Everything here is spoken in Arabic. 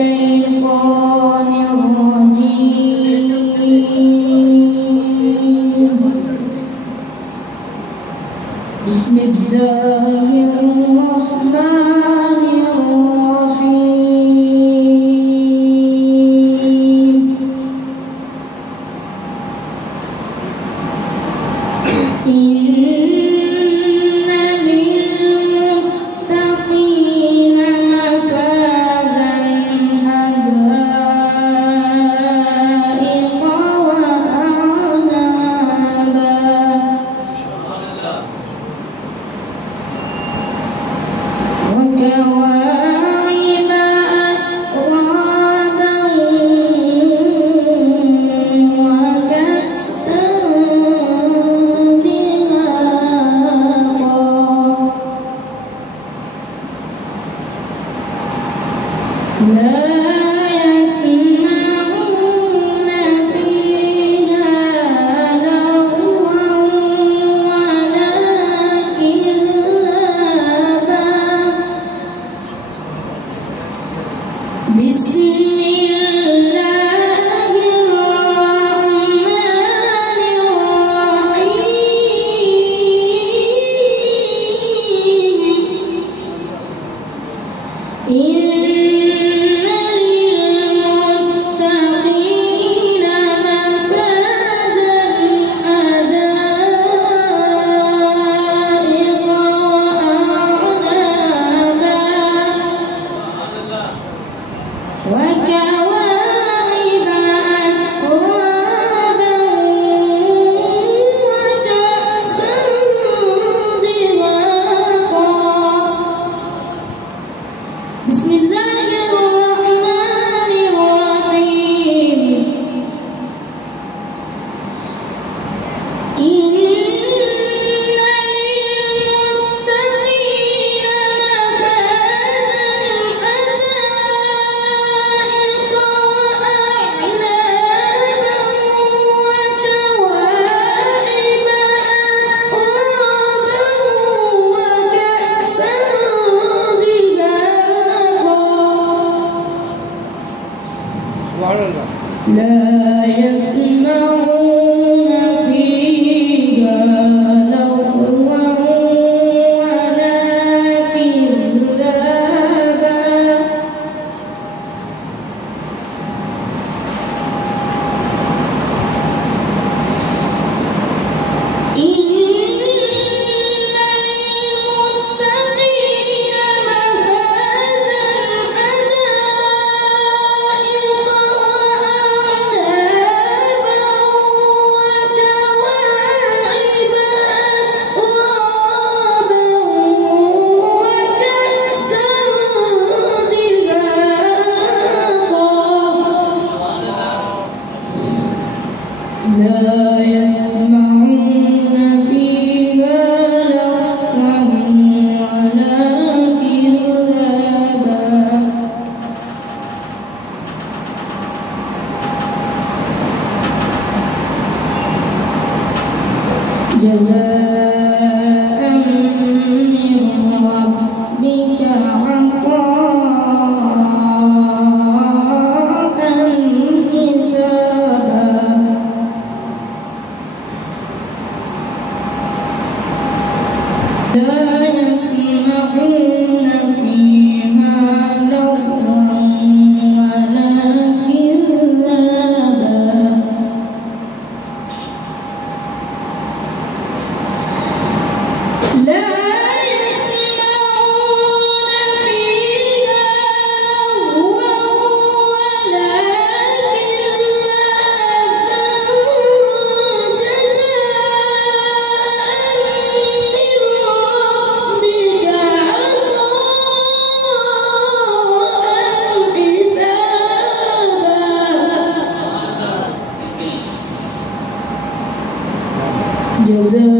الشيطان الرجيم. بسم الله الرحمن الرحيم. إن للمتقين مفازا حدائق وأعنابا وكواعب أترابا وكأسا دهاقا لا يسمعون فيها لغوا ولا كذابا. بسم الله الرحمن الرحيم. إن للمتقين مفازا حدائق وأعنابا وكواعب أترابا وكأسا دهاقا. بسم الله الرحمن الرحيم. إن للمتقين مفازا حدائق وأعنابا وكواعب أترابا وكأسا دهاقا لا يسمعون فيها لغوا ولا كذابا. إن للمتقين مفازا حدائق وأعنابا وكواعب أترابا وكأسا دهاقا لا يسمعون فيها لغوا ولا كذابا. جزاء من ربك عطاء حسابا. لا يسمعون فيها لغوا ولا كذابا. لا يسمعون فيها لغوا ولا كذابا. جزاء